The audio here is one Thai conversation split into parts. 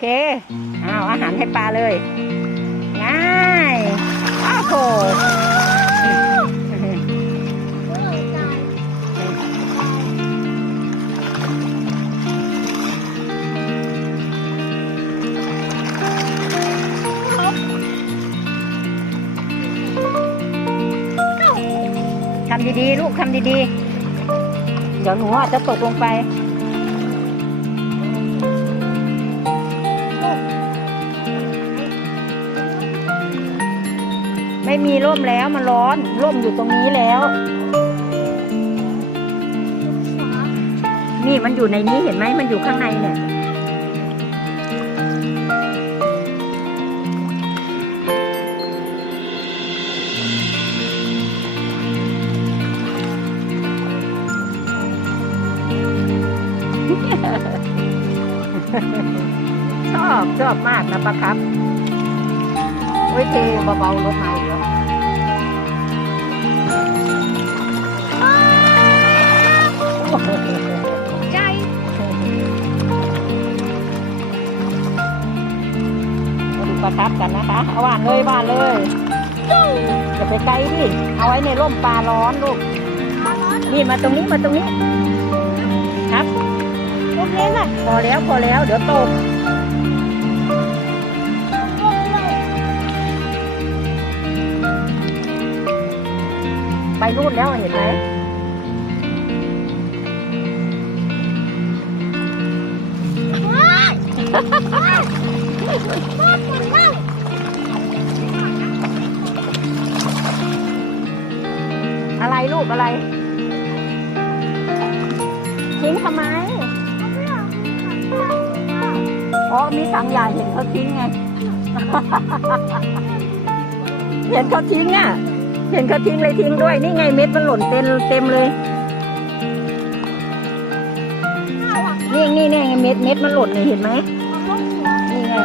เคเอาอาหารให้ปลาเลย ง่ายโอ้โถทำดีๆ ลูกทำดีๆ เดี๋ยวหนูอาจจะตกลงไป ไม่มีร่มแล้วมันร้อนร่มอยู่ตรงนี้แล้ว นี่มันอยู่ในนี้เห็นไหมมันอยู่ข้างในเนี่ยชอบชอบมากนะปะครับ โอ้ยเทเบาๆลงมา มาดูปลาครับกันนะคะเอาหวานเลยหวานเลยอย่าไปไกลดิเอาไว้ในร่มปลาร้อนลูกนี่มาตรงนี้มาตรงนี้ ครับโอเคไหมพอแล้วพอแล้วเดี๋ยวตกไปนู่นแล้วเห็นไหมว้าว อะไรลูกอะไรทิ้งทำไมอ๋อมีถังใหญ่เห็นเขาทิ้งไง เห็นเขาทิ้งอะ เห็นเขาทิ้งเลยทิ้งด้วย นี่ไงเม็ดมันหล่นเต็มเต็มเลย นี่นี่นี่ไงเม็ดเม็ดมันหล่นเลยเห็นไหม นี่ไง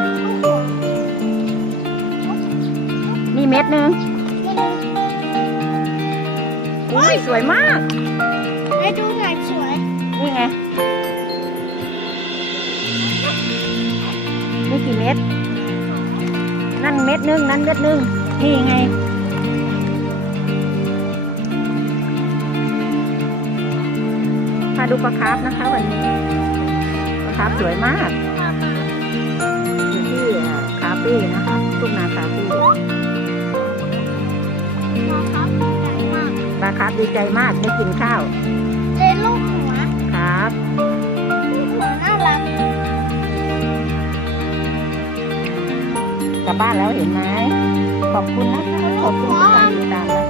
นี่เม็ดหนึงอุ้ยสวยมากไปดูหน่อยสวย นี่ไง นี่กี่เม็ด นั่นเม็ดหนึง นั่นเม็ดหนึง นี่ไงมาดูปลาคาร์ฟนะคะวันนี้ปลาคาร์ฟสวยมาก มากปลาคาร์ฟดีใจมากได้กินข้าวเลยลูกหัวครับลูกหัวน่ารักกลับบ้านแล้วเห็นไหมขอบคุณนะคะขอบคุณที่ติดตามนะ